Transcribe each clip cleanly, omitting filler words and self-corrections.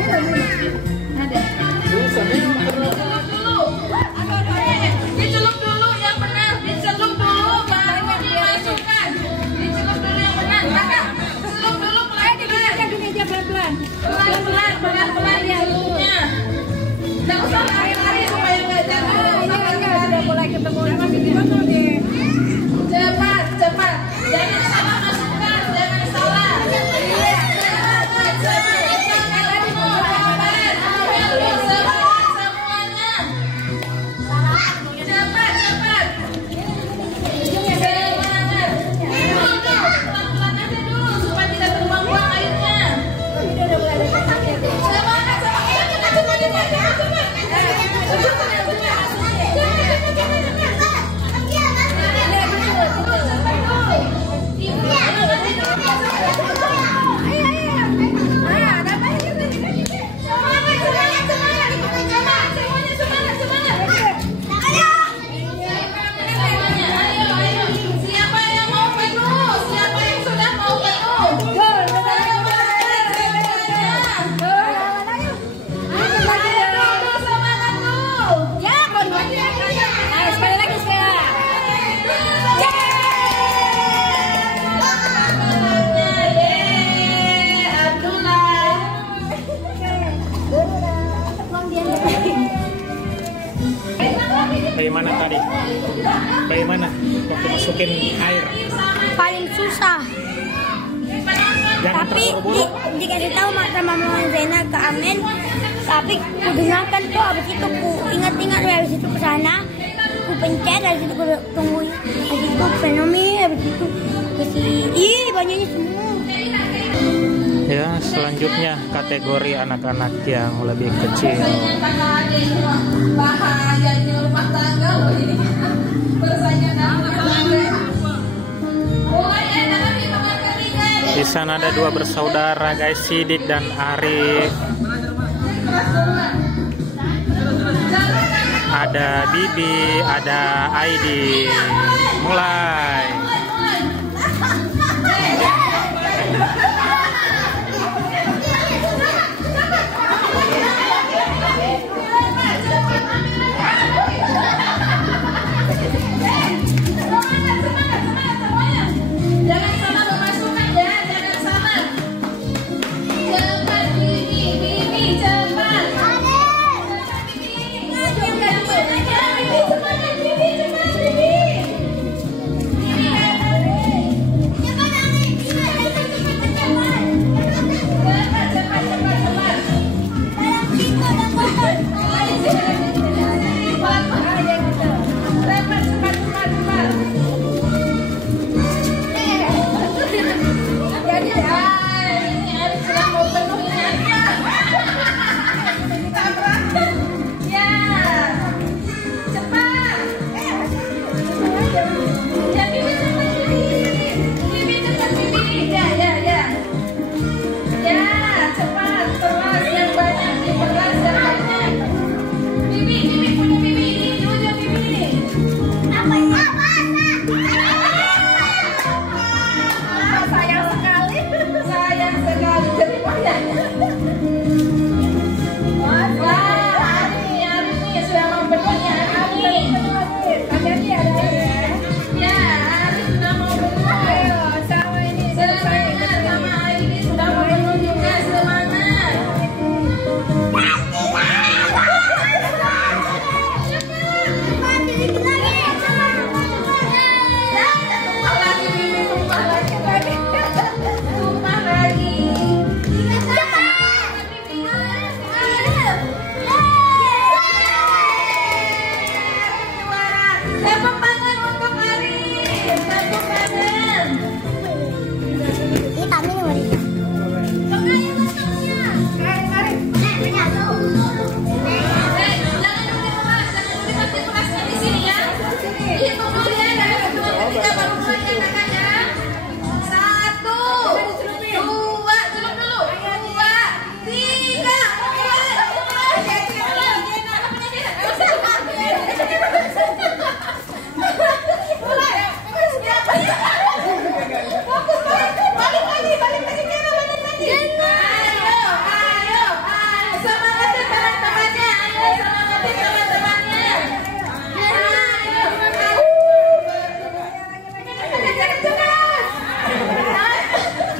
Ada. Dicelup dulu yang benar, dicelup dulu baru dimasukkan. Dicelup dulu yang benar. Kakak, celup dulu pelan-pelan. Pelan-pelan ya celupnya. Enggak usah lari-lari supaya enggak jatuh. Sudah mulai ketemu Cepat. Jangan salah masukkan, jangan salah. Bagaimana tadi? Bagaimana waktu masukin air? paling susah. Jangan Tapi terburu-buru. dikasih tahu sama Mama Zena ke Amin. Tapi ku dengarkan tuh, habis itu ku ingat-ingat, habis itu ke sana, ku pencet, habis itu ku tunggu, habis itu fenomi, habis itu kasih, banyaknya semua. Ya, selanjutnya kategori anak-anak yang lebih kecil. Bahaya ini rumah tangga loh ini. Bersaing dalam rumah tangga. Di sana ada dua bersaudara guys, Sidik dan Arif. Ada Bibi, ada Aidi. Mulai. Jangan sama memasukkan ya, jangan sama. Cepat Bibi, cepat. Cepat Bibi.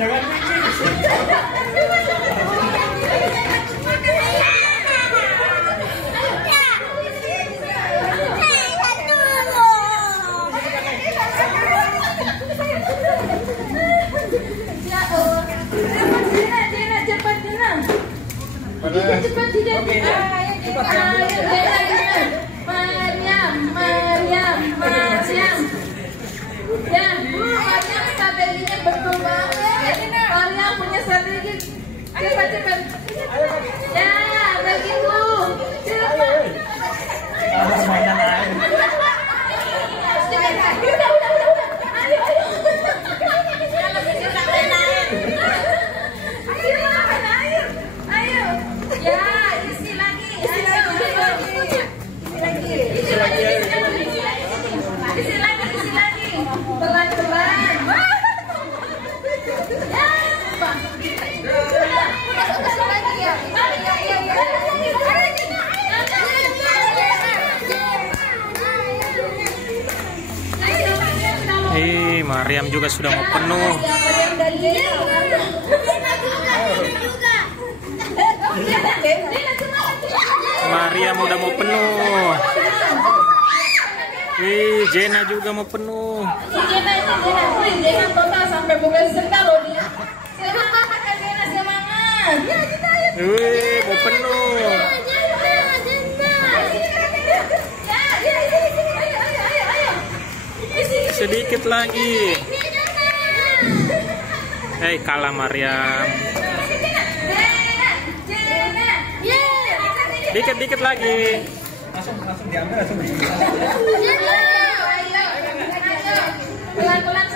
Mariam strateginya betul banget. Mariam punya strategi. Cepat. Ya, begitu. Cepat. Ayo. Ya, isi lagi. Isi lagi. Pelan-pelan. Mariam juga sudah mau penuh. Mariam udah mau penuh. Jena juga mau penuh. Jena total sampai bukan sebentar loh dia. Semangat Jena, semangat. Mau penuh. Sedikit lagi. Kalah Mariam. Dikit lagi. Langsung diambil langsung. Pelan-pelan